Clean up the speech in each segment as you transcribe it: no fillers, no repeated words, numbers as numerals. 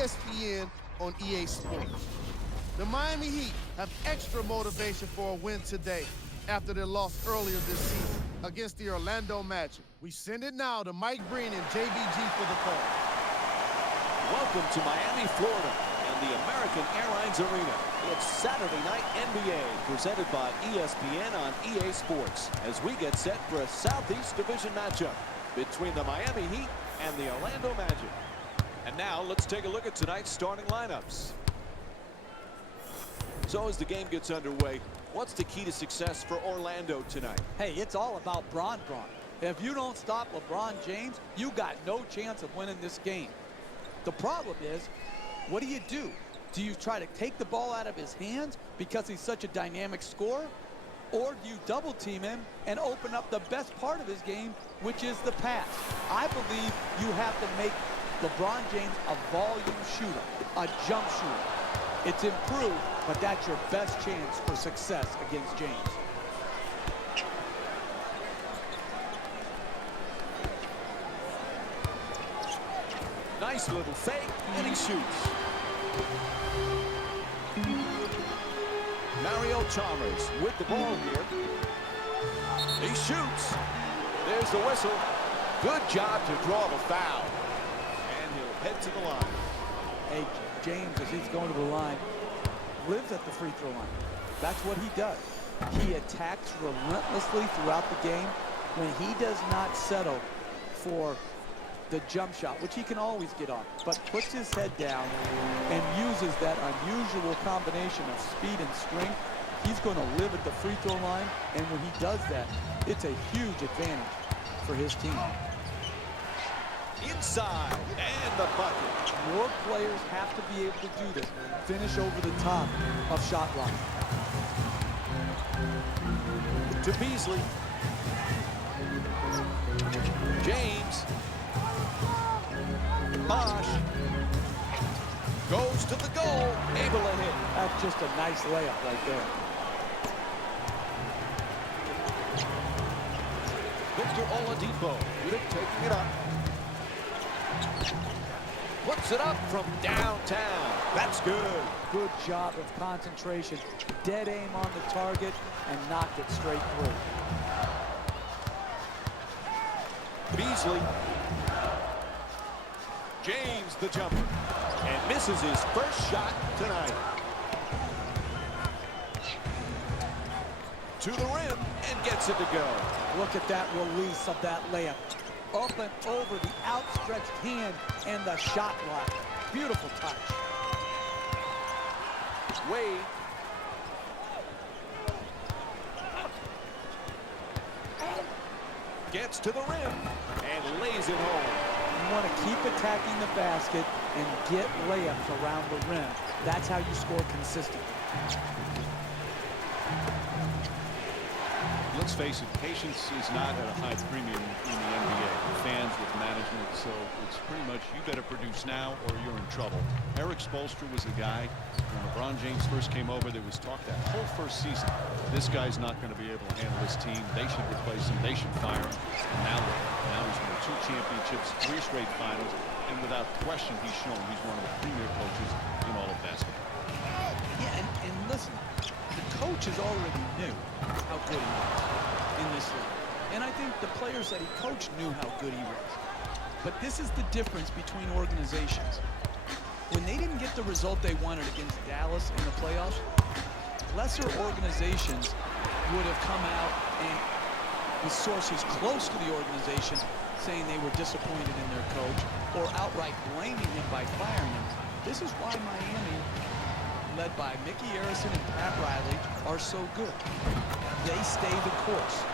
ESPN on EA Sports. The Miami Heat have extra motivation for a win today after their loss earlier this season against the Orlando Magic. We send it now to Mike Breen and JBG for the call. Welcome to Miami, Florida, and the American Airlines Arena. It's Saturday Night NBA, presented by ESPN on EA Sports, as we get set for a Southeast Division matchup between the Miami Heat and the Orlando Magic. And now let's take a look at tonight's starting lineups. So as the game gets underway, what's the key to success for Orlando tonight? Hey, it's all about Bron. If you don't stop LeBron James, you got no chance of winning this game. The problem is, what do? Do you try to take the ball out of his hands because he's such a dynamic scorer? Or do you double team him and open up the best part of his game, which is the pass? I believe you have to make LeBron James a volume shooter, a jump shooter. It's improved, but that's your best chance for success against James. Nice little fake, and he shoots. Mario Chalmers with the ball here. He shoots. There's the whistle. Good job to draw the foul. And he'll head to the line. Hey, James, as he's going to the line, lives at the free throw line. That's what he does. He attacks relentlessly throughout the game. When he does not settle for the jump shot, which he can always get on, but puts his head down and uses that unusual combination of speed and strength, he's going to live at the free throw line, and when he does that, it's a huge advantage for his team. Inside, and the bucket. More players have to be able to do this. Finish over the top of shot line. To Beasley. James. Bosh goes to the goal, able to hit. That's just a nice layup right there. Victor Oladipo with it, taking it up. Puts it up from downtown. That's good. Good job of concentration. Dead aim on the target and knocked it straight through. Beasley. James the jumper, and misses his first shot tonight. To the rim and gets it to go. Look at that release of that layup. Up and over the outstretched hand and the shot block. Beautiful touch. Wade. Gets to the rim and lays it home. You want to keep attacking the basket and get layups around the rim. That's how you score consistently. Let's face it, patience is not at a high premium in the NBA. Fans with management, so it's pretty much you better produce now or you're in trouble. Eric Spoelstra was the guy when LeBron James first came over. There was talk that whole first season, this guy's not going to be able to handle this team. They should replace him. They should fire him. And now he's won 2 championships, 3 straight finals, and without question, he's shown he's one of the premier coaches in all of basketball. Yeah, and listen, the coaches already knew how good he was in this league. And I think the players that he coached knew how good he was. But this is the difference between organizations. When they didn't get the result they wanted against Dallas in the playoffs, lesser organizations would have come out and with sources close to the organization saying they were disappointed in their coach or outright blaming him by firing him. This is why Miami, led by Mickey Arison and Pat Riley, are so good. They stay the course.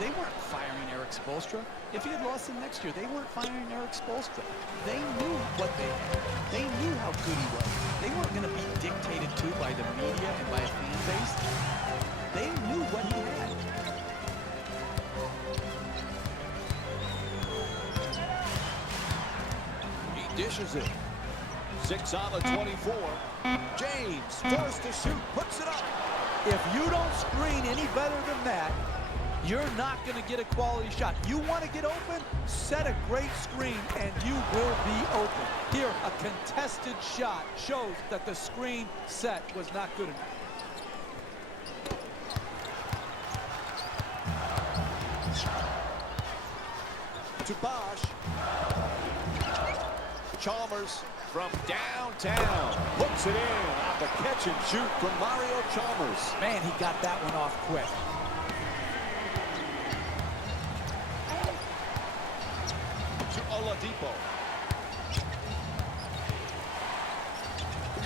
They weren't firing Eric Spoelstra. If he had lost them next year, they weren't firing Eric Spoelstra. They knew what they had. They knew how good he was. They weren't going to be dictated to by the media and by a fan base. They knew what he had. He dishes it. 6 out of 24. James forced to shoot, puts it up. If you don't screen any better than that, you're not going to get a quality shot. You want to get open, set a great screen, and you will be open. Here, a contested shot shows that the screen set was not good enough. To Bosch. Chalmers from downtown puts it in on the catch and shoot from Mario Chalmers. Man, he got that one off quick. To Oladipo.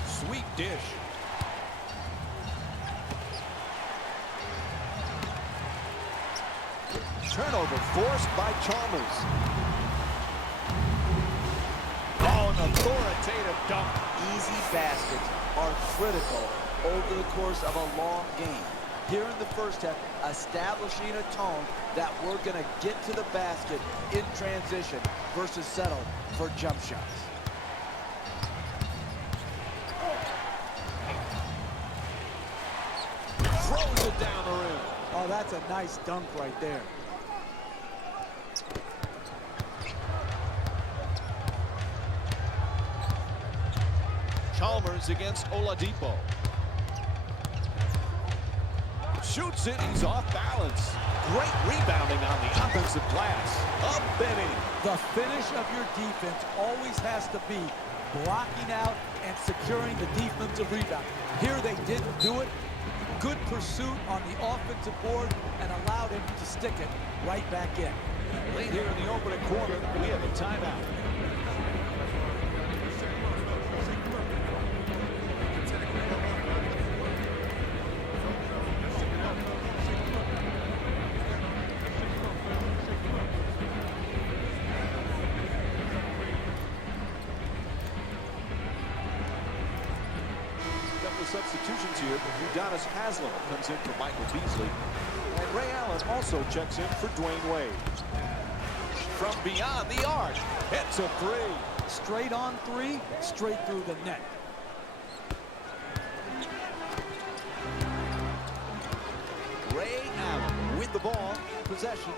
Sweet dish. Turnover forced by Chalmers. Oh, an authoritative dunk. Easy baskets are critical over the course of a long game. Here in the first half, establishing a tone that we're going to get to the basket in transition versus settle for jump shots. Throws it down the rim. Oh, that's a nice dunk right there. Chalmers against Oladipo. Shoots it, he's off balance. Great rebounding on the offensive glass. Up Benny. The finish of your defense always has to be blocking out and securing the defensive rebound. Here they didn't do it. Good pursuit on the offensive board and allowed him to stick it right back in. Late here in the opening quarter, we have a timeout. Substitutions here. Udonis Haslem comes in for Michael Beasley. And Ray Allen also checks in for Dwayne Wade. From beyond the arc, hits a three. Straight on three, straight through the net. Ray Allen with the ball in possession.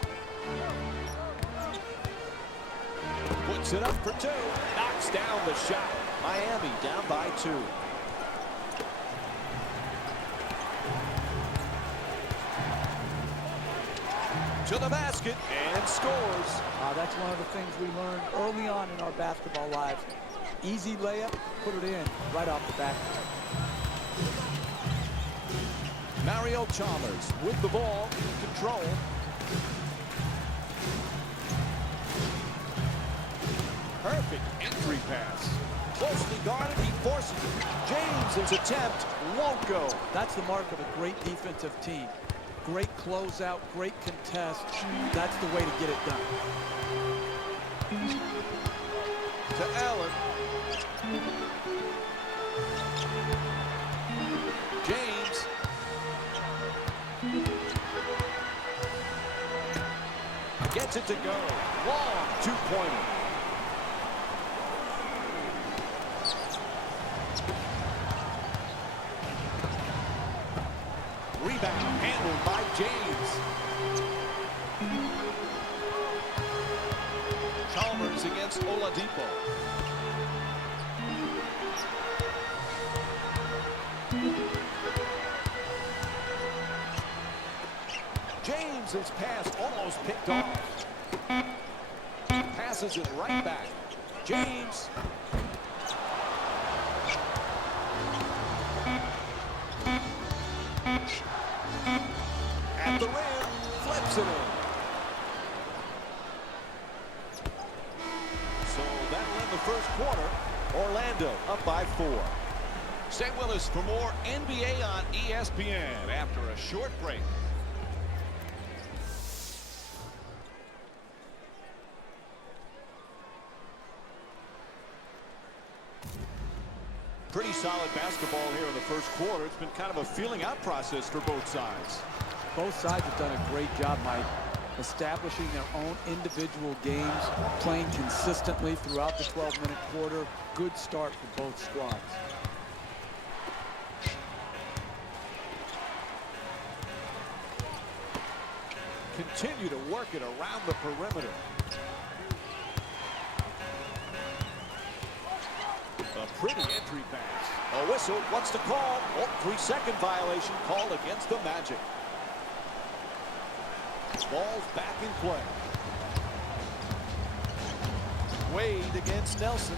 Puts it up for two. Knocks down the shot. Miami down by 2. To the basket and scores. That's one of the things we learned early on in our basketball lives. Easy layup, put it in right off the bat. Mario Chalmers with the ball in control. Perfect entry pass. Closely guarded, he forces it. James's attempt won't go. That's the mark of a great defensive team. Great closeout, great contest. That's the way to get it done. To Allen. James. Gets it to go. Long two-pointer. Rebound handled by James. Chalmers against Oladipo. James's pass almost picked off. Passes it right back. James. At the rim, flips it in. So that'll end the first quarter. Orlando up by 4. Stay with us for more NBA on ESPN after a short break. Pretty solid basketball here in the first quarter. It's been kind of a feeling out process for both sides. Both sides have done a great job, Mike, establishing their own individual games, playing consistently throughout the 12-minute quarter. Good start for both squads. continue to work it around the perimeter. A pretty entry pass. A whistle. What's the call? Oh, 3-second violation called against the Magic. Ball's back in play. Wade against Nelson.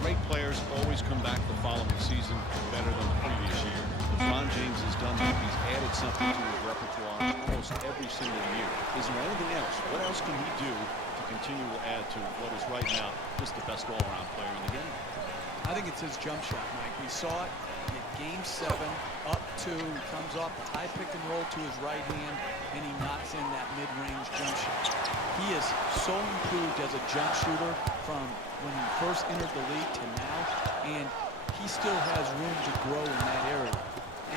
Great players always come back the following season better than the previous year. LeBron James has done that. He's added something to his repertoire almost every single year. Is there anything else? What else can he do to continue to add to what is right now just the best all-around player in the game? I think it's his jump shot, Mike. We saw it in Game 7, up 2, comes off the high pick and roll to his right hand, and he knocks in that mid-range jump shot. He is so improved as a jump shooter from when he first entered the league to now, and he still has room to grow in that area.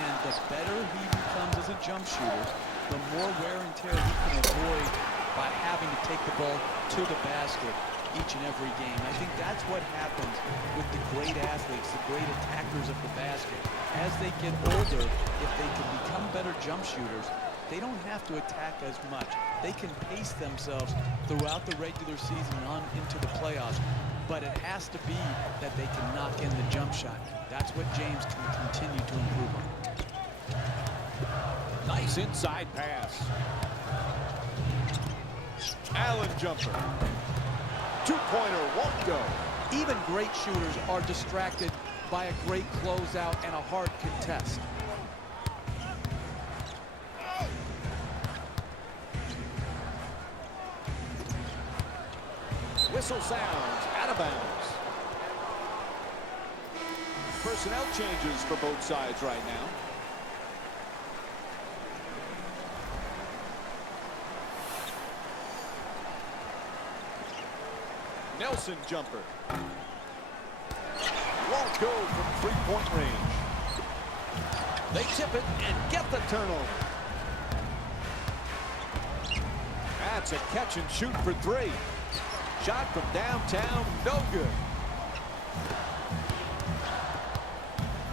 And the better he becomes as a jump shooter, the more wear and tear he can avoid by having to take the ball to the basket each and every game. I think that's what happens with the great athletes, the great attackers of the basket. As they get older, if they can become better jump shooters, they don't have to attack as much. They can pace themselves throughout the regular season on into the playoffs, but it has to be that they can knock in the jump shot. That's what James can continue to improve on. Nice inside pass. Allen jumper. Two-pointer won't go. Even great shooters are distracted by a great closeout and a hard contest. Whistle sounds out of bounds. Personnel changes for both sides right now. Nelson jumper. Won't go from three-point range. They tip it and get the turnover. That's a catch and shoot for 3. Shot from downtown, no good.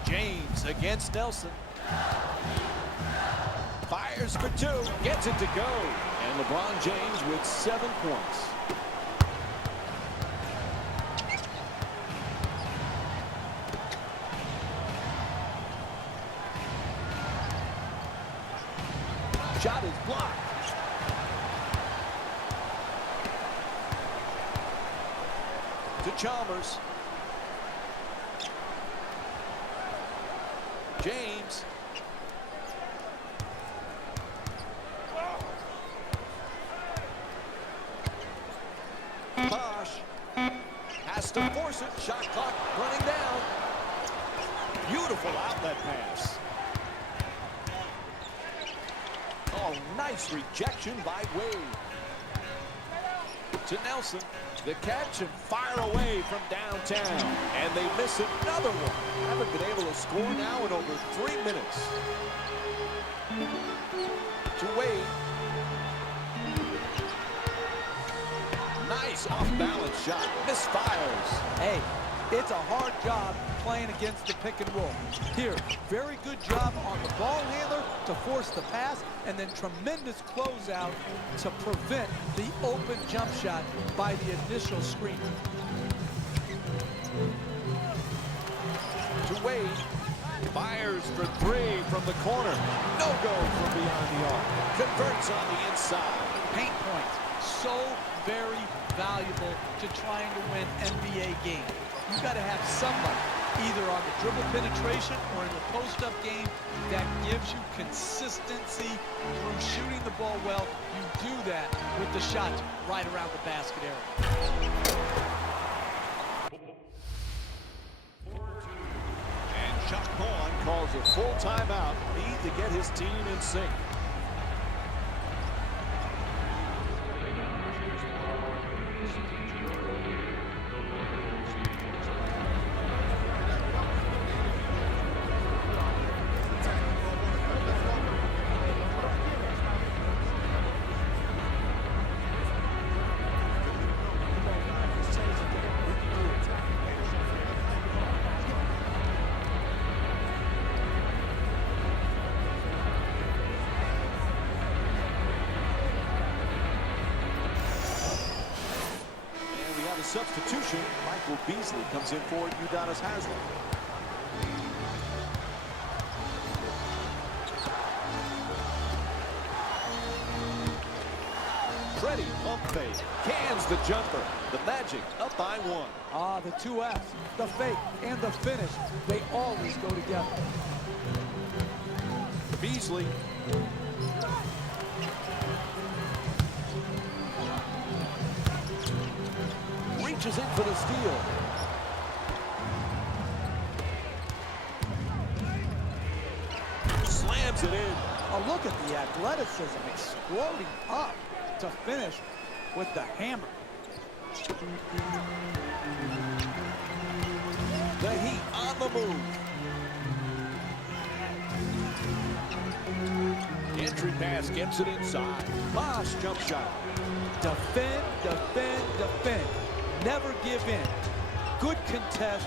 James against Nelson. Fires for 2, gets it to go. And LeBron James with 7 points. Shot is blocked. To Chalmers. James. Bosh has to force it. Shot clock running down. Beautiful outlet pass. Oh, nice rejection by Wade. To Nelson. The catch and fire away from downtown. And they miss another one. Haven't been able to score now in over 3 minutes. To Wade. Nice off-balance shot. Misfires. Hey, it's a hard job playing against the pick and roll. Here, very good job on the ball handler to force the pass, and then tremendous closeout to prevent the open jump shot by the initial screen. To Wade. Fires for 3 from the corner. No go from beyond the arc. Converts on the inside. Paint points, so very valuable to trying to win NBA games. You got to have somebody either on the dribble penetration or in the post-up game that gives you consistency through shooting the ball well. You do that with the shots right around the basket area. And Chuck Vaughn calls a full timeout. Need to get his team in sync. substitution, Michael Beasley comes in for Udonis Haslem. Freddie pump fake, cans the jumper. The Magic up by 1. Ah, the two F's, the fake and the finish, they always go together. Beasley. Reaches in for the steal. Slams it in. Oh, look at the athleticism exploding up to finish with the hammer. The Heat on the move. Entry pass gets it inside. Bosh jump shot. Defend, defend, defend. Never give in. Good contest,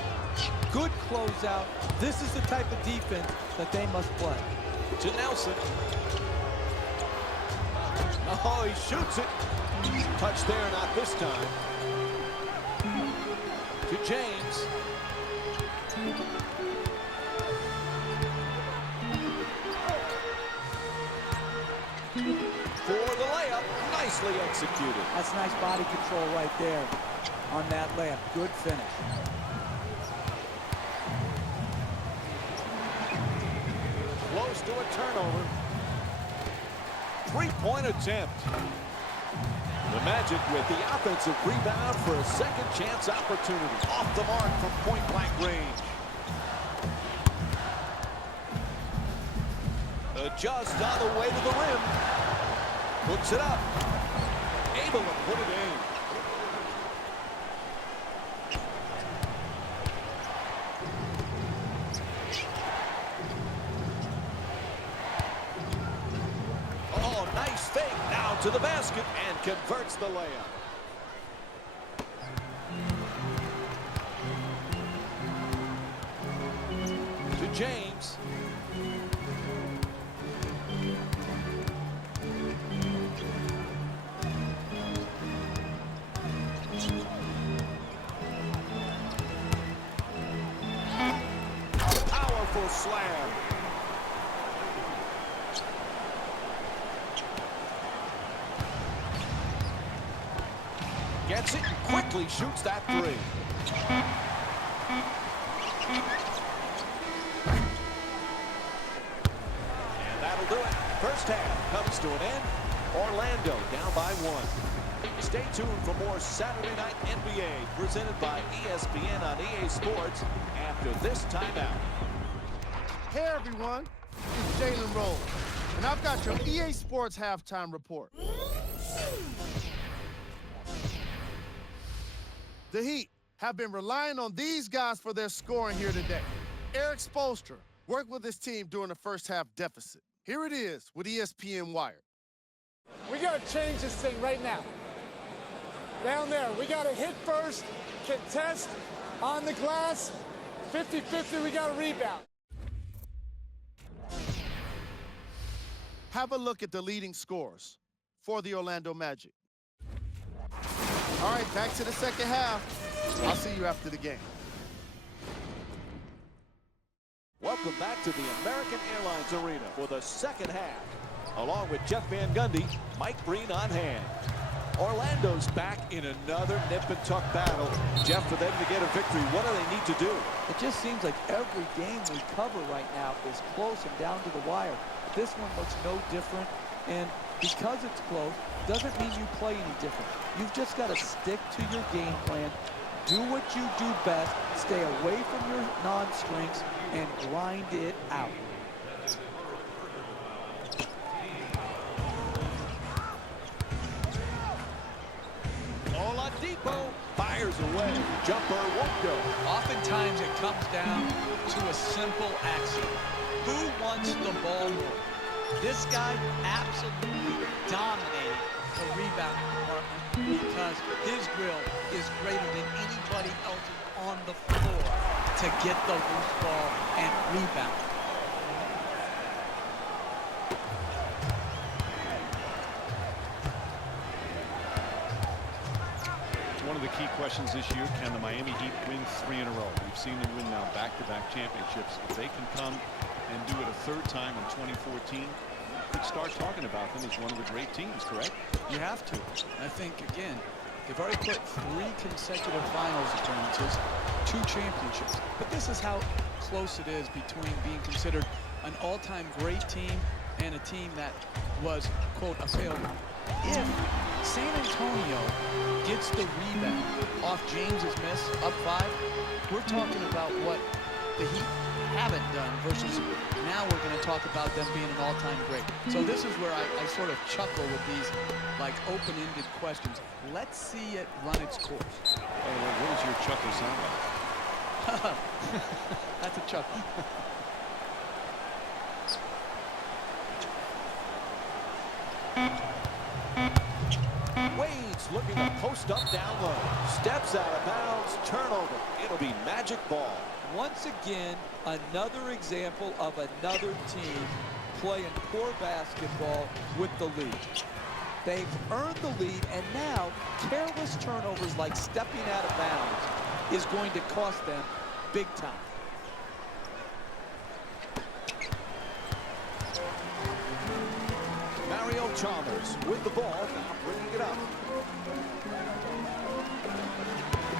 good closeout. This is the type of defense that they must play. To Nelson. Oh, he shoots it. Touch there, not this time. To James. For the layup, nicely executed. That's nice body control right there on that layup. Good finish. Close to a turnover. Three-point attempt. The Magic with the offensive rebound for a second chance opportunity. Off the mark from point-blank range. Just on the way to the rim. Hooks it up. Able to put it in. Oh, nice fake. Now to the basket and converts the layup. To James. Powerful slam. Gets it, quickly shoots that three. And that'll do it. First half comes to an end. Orlando down by 1. Stay tuned for more Saturday Night NBA presented by ESPN on EA Sports after this timeout. Hey everyone, it's Jalen Rose, and I've got your EA Sports halftime report. The Heat have been relying on these guys for their scoring here today. Eric Spoelstra worked with his team during the first half deficit. Here it is with ESPN Wire. We got to change this thing right now. Down there, we got to hit first, contest on the glass, 50-50, we got to rebound. Have a look at the leading scorers for the Orlando Magic. All right, back to the second half. I'll see you after the game. Welcome back to the American Airlines Arena for the second half. Along with Jeff Van Gundy, Mike Breen on hand. Orlando's back in another nip-and-tuck battle. Jeff, for them to get a victory, what do they need to do? It just seems like every game we cover right now is close and down to the wire. This one looks no different, and because it's close, doesn't mean you play any different. You've just got to stick to your game plan, do what you do best, stay away from your non-strengths, and grind it out. Oladipo fires away. Jumper won't go. Oftentimes it comes down to a simple axiom. Who wants the ball more? This guy absolutely dominated the rebounding department because his drill is greater than anybody else's on the floor to get the loose ball and rebound. One of the key questions this year. Can the Miami Heat win 3 in a row? We've seen them win now back-to-back championships. If they can come and do it a 3rd time in 2014, could start talking about them as one of the great teams, correct? You have to. I think, again, they've already put 3 consecutive finals appearances, 2 championships. But this is how close it is between being considered an all-time great team and a team that was, quote, a failure. If San Antonio gets the rebound off James's miss, up 5, we're talking about what the Heat haven't done versus now we're going to talk about them being an all-time great. So this is where I sort of chuckle with these like open-ended questions. Let's see it run its course. Hey, what does your chuckle sound like? That's a chuckle. Wade's looking to post up down low. Steps out of bounds. Turnover. It'll be magic ball. Once again, another example of another team playing poor basketball with the lead. They've earned the lead, and now careless turnovers like stepping out of bounds is going to cost them big time. Mario Chalmers with the ball, now bringing it up.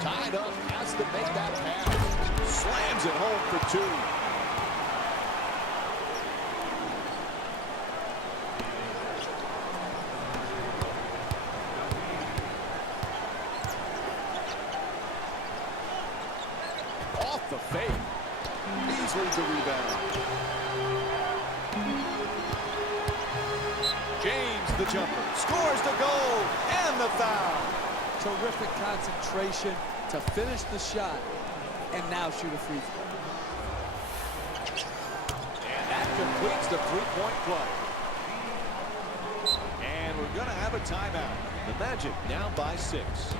Tied up, has to make that pass. Slams it home for 2. Off the fake. Beasley the rebound. James the jumper. Scores the goal and the foul. Terrific concentration to finish the shot and now shoot a free throw. And that completes the 3-point play. And we're going to have a timeout. The Magic down by 6.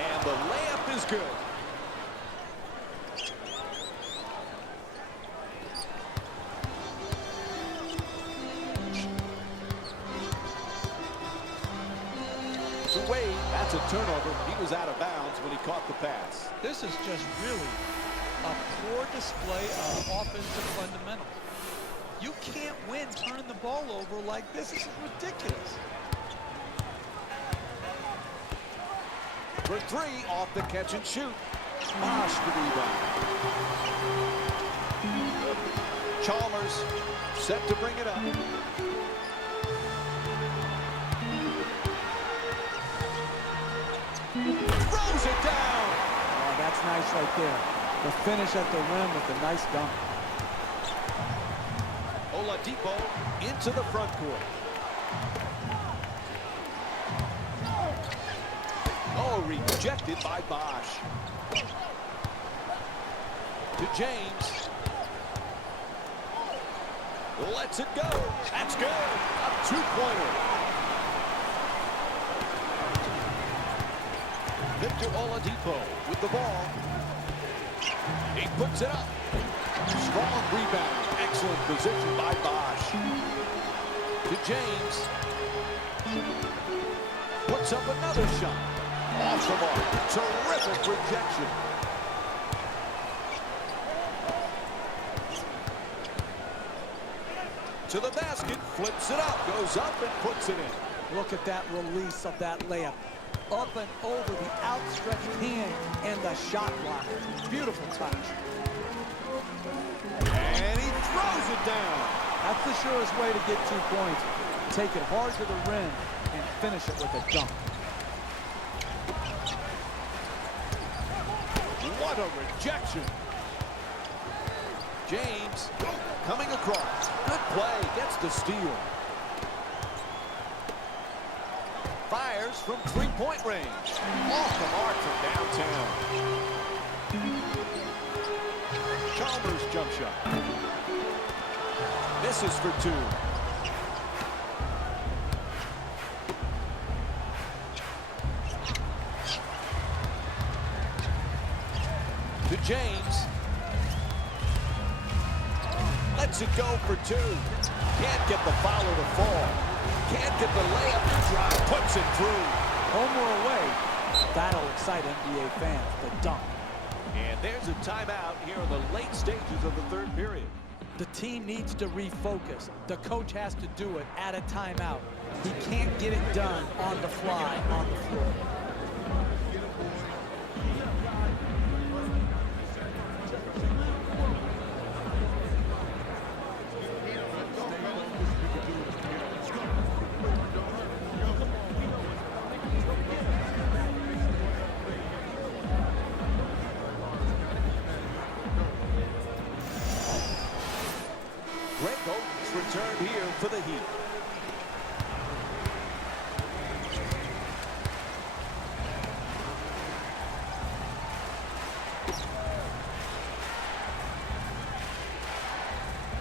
And the layup is good. To Wade, that's a turnover. He was out of bounds when he caught the pass. This is just really a poor display of offensive fundamentals. You can't win turning the ball over like this. This is ridiculous. For 3 off the catch and shoot. Bosh the rebound. Chalmers set to bring it up. Throws it down. Oh, that's nice right there. The finish at the rim with a nice dunk. Oladipo into the front court. Oh, rejected by Bosh. To James. Lets it go. That's good. A 2-pointer. Victor Oladipo with the ball. He puts it up. Strong rebound. Excellent position by Bosh. To James. Puts up another shot. Off the mark. Terrific rejection. To the basket. Flips it up. Goes up and puts it in. Look at that release of that layup. Up and over the outstretched hand and the shot blocker. Beautiful touch. And he throws it down. That's the surest way to get 2 points. Take it hard to the rim and finish it with a dunk. What a rejection. James coming across. Good play. Gets the steal. fires from three-point range. Off the mark from downtown. Chalmers jump shot. Misses for two. To James. Lets it go for two. Can't get the follow to fall. Can't get the layup to drop. Puts it through. Home or away, that'll excite NBA fans. The dunk. And there's a timeout here in the late stages of the third period. The team needs to refocus. The coach has to do it at a timeout. He can't get it done on the fly on the floor. Returned here for the Heat.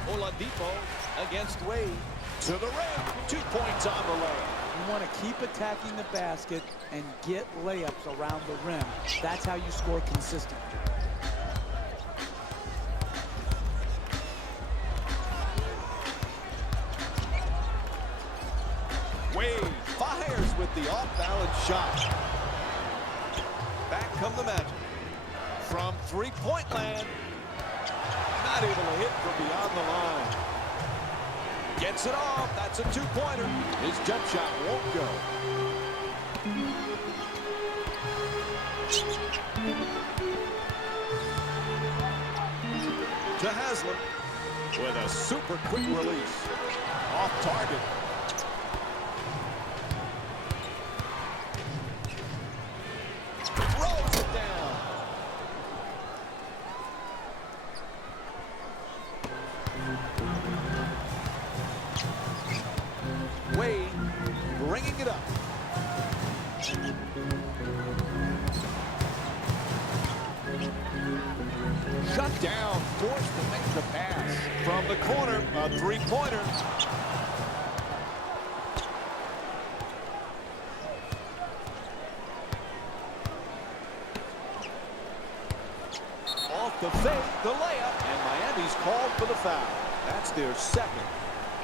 Oladipo against Wade. To the rim. 2 points on the layup. You want to keep attacking the basket and get layups around the rim. That's how you score consistently. Wade fires with the off-balance shot. Back come the Magic. From three-point land. Not able to hit from beyond the line. Gets it off. That's a two-pointer. His jump shot won't go. To Haslam with a super quick release. Off target. Throws it down. Wade bringing it up. Shut down, forced to make the pass. From the corner, a three-pointer. Off the fake, the layup, and Miami's called for the foul. That's their second.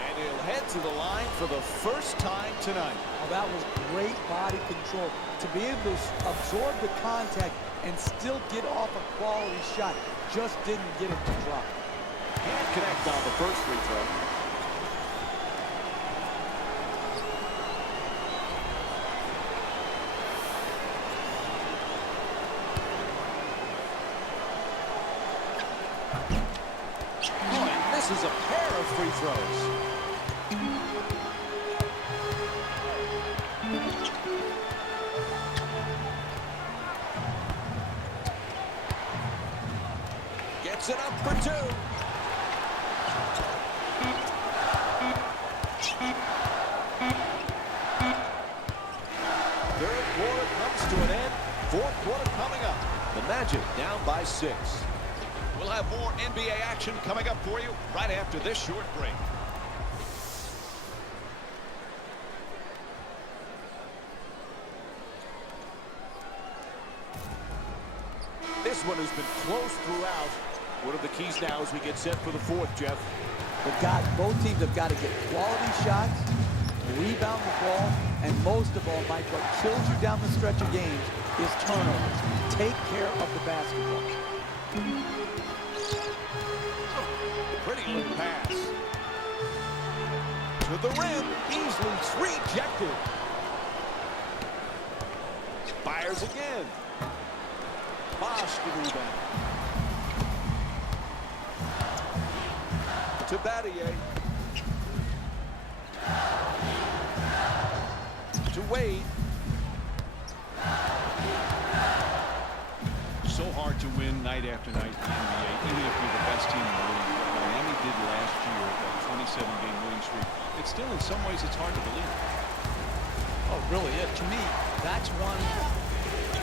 And he'll head to the line for the first time tonight. Oh, that was great body control. To be able to absorb the contact and still get off a quality shot. Just didn't get it to drop. Can't connect on the first free throw. Oh, and this is a pair of free throws. Gets it up for two. Third quarter comes to an end. Fourth quarter coming up. The Magic down by 6. We'll have more NBA action coming up for you right after this short break. This one has been close throughout. What are the keys now as we get set for the fourth, Jeff? Both teams have got to get quality shots, rebound the ball, and most of all, Mike, what kills you down the stretch of games is turnovers. Take care of the basketball. Pretty little pass. To the rim, easily rejected. Fires again. Bosch the rebound. To Battier. To Wade. So hard to win night after night in the NBA, even if you're the best team in the league. What Miami did last year, that 27-game winning streak, it's still in some ways it's hard to believe. Oh, really it. To me, that's one,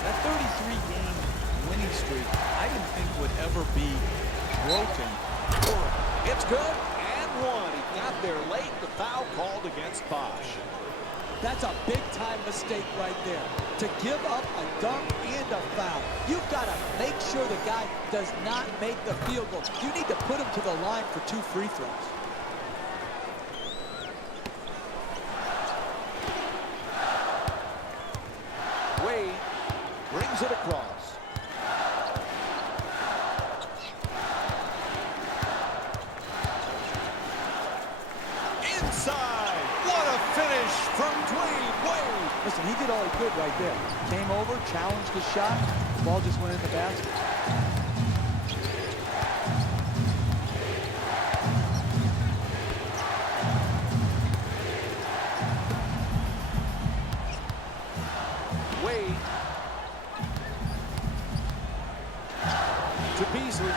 that 33-game winning streak, I didn't think would ever be broken. It's good, and one. He got there late. The foul called against Bosch. That's a big-time mistake right there. To give up a dunk and a foul. You've got to make sure the guy does not make the field goal. You need to put him to the line for 2 free throws. Wade brings it across. Inside. What a finish from Dwayne Wade. Listen, he did all he could right there. Came over, challenged the shot. The ball just went in the basket. Wade to Beasley.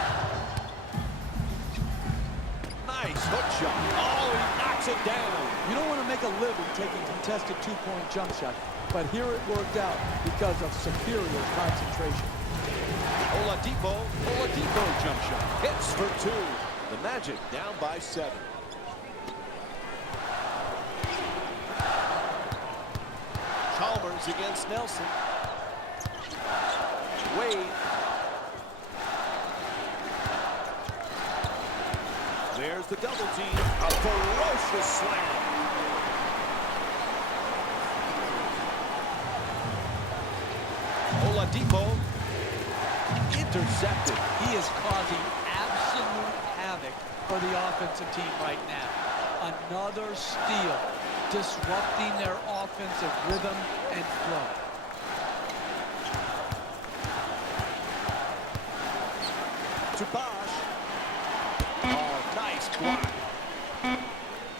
Nice hook shot. Oh, he knocks it down. You don't want to make a living taking contested 2-point jump shots, but here it worked out because of superior concentration. Oladipo jump shot. Hits for 2. The Magic down by 7. Chalmers against Nelson. Wade. There's the double team. A ferocious slam. Oladipo intercepted. He is causing absolute havoc for the offensive team right now. Another steal, disrupting their offensive rhythm and flow. To Bosch. Oh, nice block.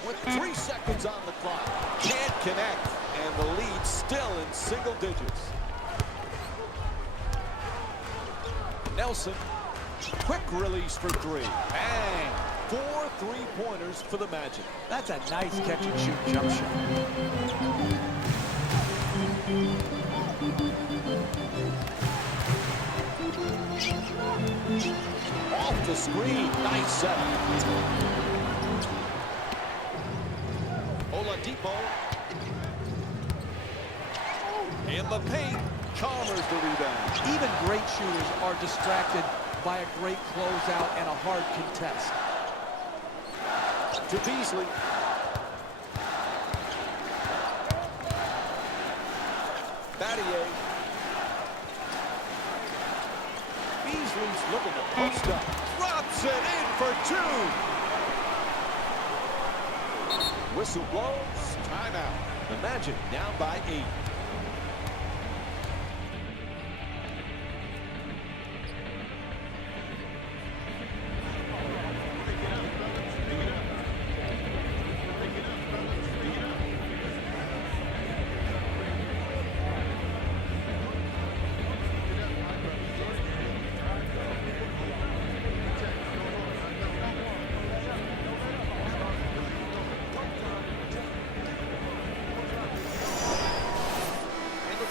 With 3 seconds on the clock. Can't connect. And the lead still in single digits. Nelson. Quick release for 3. Bang. 4 3-pointers for the Magic. That's a nice catch-and-shoot jump shot. Off the screen. Nice setup. Oladipo. In the paint. Chalmers the rebound. Even great shooters are distracted by a great closeout and a hard contest. To Beasley. Battier. Beasley's looking to post up. Drops it in for 2. Whistle blows. Timeout. The Magic down by 8.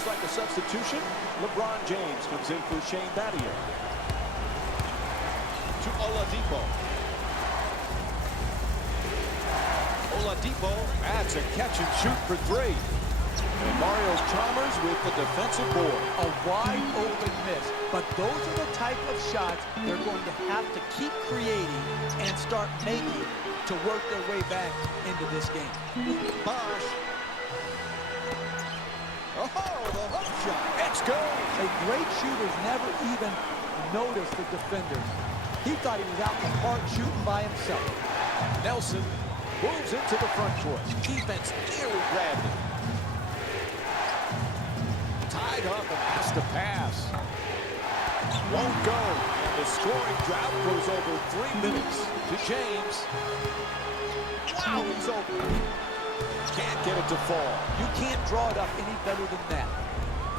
Like a substitution. LeBron James comes in for Shane Battier. To Oladipo. Oladipo adds a catch and shoot for 3. And Mario Chalmers with the defensive board. A wide open miss, but those are the type of shots they're going to have to keep creating and start making to work their way back into this game. Bosch. Oh, the hook shot. It's good. A great shooter's never even noticed the defenders. He thought he was out in the park shooting by himself. Nelson moves into the front court. Defense nearly grabbed him. Tied up and has to pass. Won't go. And the scoring drought goes over 3 minutes to James. Wow, he's open. Can't get it to fall. You can't draw it up any better than that.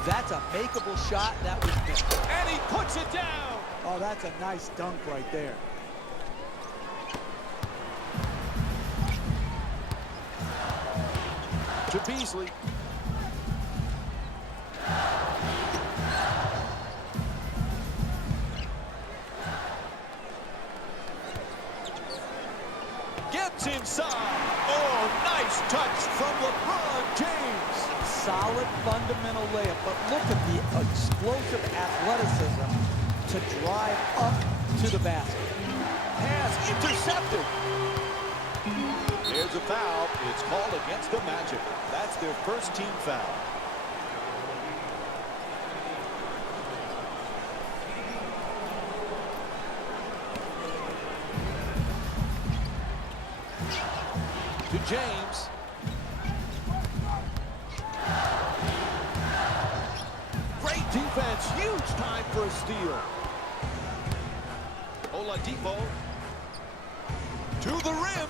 That's a makeable shot that was missed. And he puts it down. Oh, that's a nice dunk right there. To Beasley. gets inside. Oh, nice touch from LeBron James. Solid fundamental layup, but look at the explosive athleticism to drive up to the basket. Pass intercepted. There's a foul. It's called against the Magic. That's their first team foul. To James. Great defense. Huge time for a steal. Oladipo. To the rim.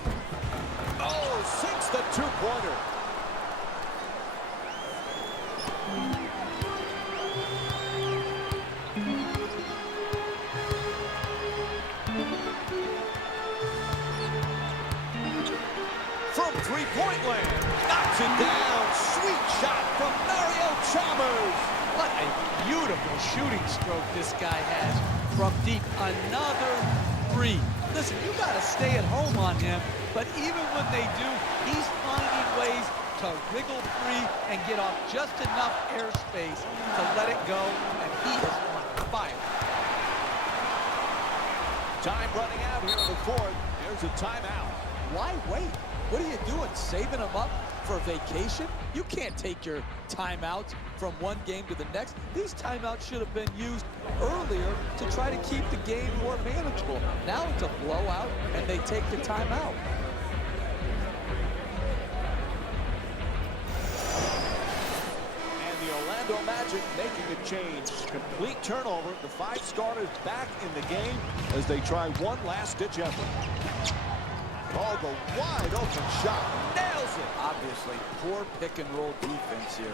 Oh, sinks the two-pointer. From three-point land. Knocks it down. Sweet shot from Mario Chalmers. What a beautiful shooting stroke this guy has from deep. Another three. Listen, you got to stay at home on him, but even when they do, he's finding ways to wiggle free and get off just enough airspace to let it go, and he is on fire. Time running out here in the fourth. There's a timeout. Why wait? What are you doing, saving them up for vacation? You can't take your timeouts from one game to the next. These timeouts should have been used earlier to try to keep the game more manageable. Now it's a blowout, and they take the timeout. And the Orlando Magic making a change. Complete turnover. The five starters back in the game as they try one last-ditch effort. Oh, the wide open shot. Nails it. Obviously, poor pick-and-roll defense here.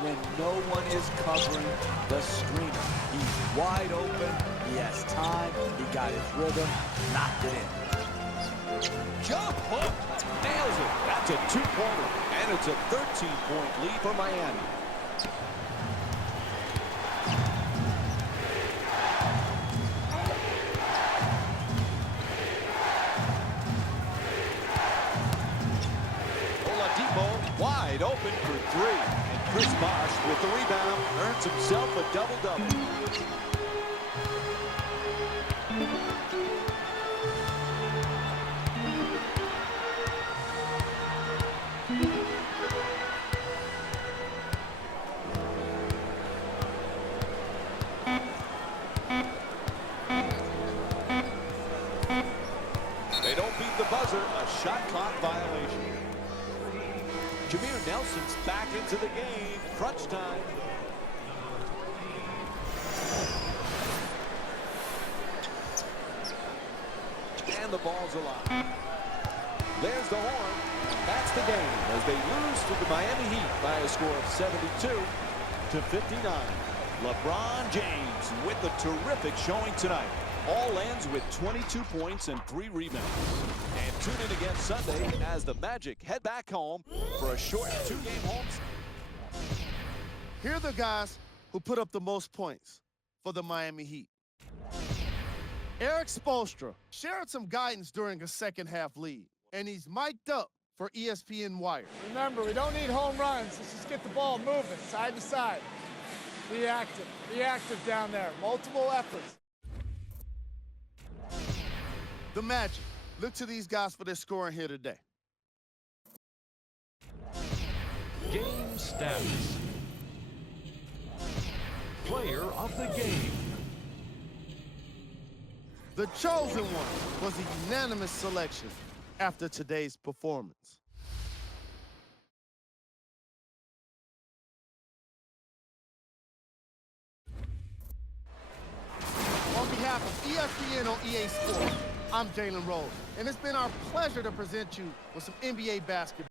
When no one is covering the screener. He's wide open. He has time. He got his rhythm. Knocked it in. Jump hook. Nails it. That's a two-pointer. And it's a 13-point lead for Miami. Wide open for three. And Chris Bosh with the rebound earns himself a double-double. They don't beat the buzzer. A shot clock violation. Jameer Nelson's back into the game. Crunch time. And the ball's alive. There's the horn. That's the game as they lose to the Miami Heat by a score of 72-59. LeBron James with the terrific showing tonight. All lands with 22 points and 3 rebounds. And tune in again Sunday as the Magic head back home for a short 2-game home. Here are the guys who put up the most points for the Miami Heat. Eric Spoelstra shared some guidance during a second-half lead, and he's mic'd up for ESPN Wire. Remember, we don't need home runs. Let's just get the ball moving side to side. Be active. Be active down there. Multiple efforts. The Magic. Look to these guys for their scoring here today. Game status. Player of the game. The chosen one was a unanimous selection after today's performance. On behalf of ESPN on EA Sports, I'm Jalen Rose, and it's been our pleasure to present you with some NBA basketball.